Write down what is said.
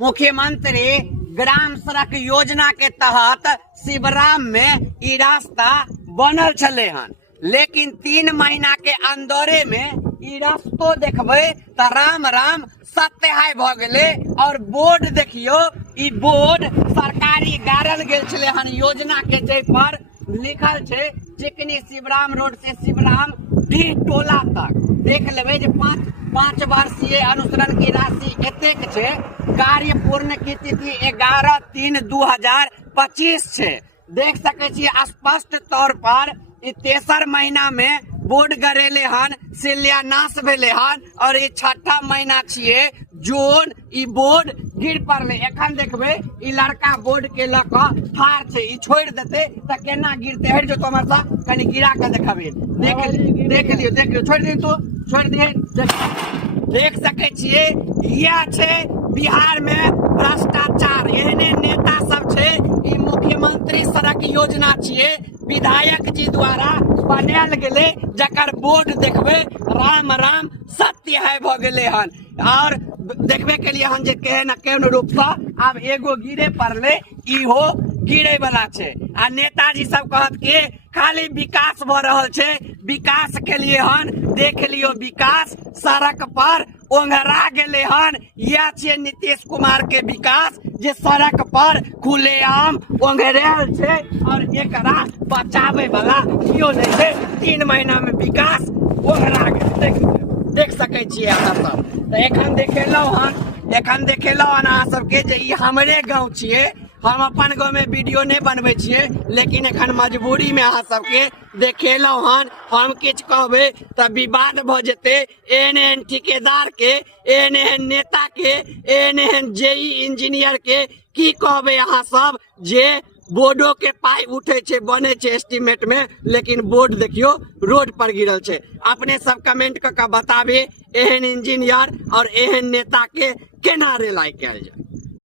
मुख्यमंत्री ग्राम सड़क योजना के तहत शिवराम में ई रास्ता बनल छले हन, लेकिन 3 महीना के अंदरे में ई रास्तो देखबे त राम राम सत्याय भ गेले। और बोर्ड देखियो, ई बोर्ड सरकारी गाड़ल गेल छले हन योजना के, जे पर लिखल छे चिकनी शिवराम रोड से शिवराम डी टोला तक। देख लेबे जे 5 वर्षीय अनुसरण की राशि एतेक छे। कार्य पूर्ण की तिथि 11/3/2025 छे। देख सके छी स्पष्ट तौर पर ई 3 महीना में बोर्ड गरेले हन, शिलान्यास भेले हन और ई 6ठा महीना छिए जोन ई बोर्ड गिर पड़ले। एखन देखबे ई लड़का बोर्ड के लक ठार छे, ई छोड़ देते त केना गिरते। हट जो तोमर सा कनी गिरा के देखबे। देख लियो छोड़ दे, तो छोड़ दे। देख सके छिए यह छे बिहार में भ्रष्टाचार। एहने नेता सब छे। ई मुख्यमंत्री सड़क योजना छिए, विधायक जी द्वारा बनायल गेले, जकर बोर्ड देखबे राम राम सत्य है भ गेले हन। और देखबे के लिए हन जे केहन रूप सा अब एगो गिरे पड़ले, इहो गिरे वाला छे। आ नेताजी सब कहत के खाली विकास भ रहल छे। विकास के लिए हन देख लियो, विकास सड़क पर ओंघरा गेले हन। यह छे नीतीश कुमार के विकास, जे सड़क पर खुलेआम ओंघरेल छे और एकरा बचावे वाला कियो नहीं छे। 3 महीना में विकास ओंघरा गेल। देख सके छिए अहाँ सब। तो एखन देखेलो हन अहाँ सबके जे ई हमरे गाँव छिए। हम अपन गाँव में वीडियो नहीं बनबे छिए, लेकिन एखन मजबूरी में अहाँ सबके देखेलो हन। हम किछ कहबे त विवाद भ जेते। एहन ठेकेदार के, एहन नेता के, एहन जेई इंजीनियर के की कहबे अहाँ सब, जे बोर्डो के पाई उठे छे, बने छे एस्टीमेट में, लेकिन बोर्ड देखियो रोड पर गिरल छे। अपने सब कमेंट क बताबे एहन इंजीनियर और एहन नेता के केना रिलाई कैल जाए।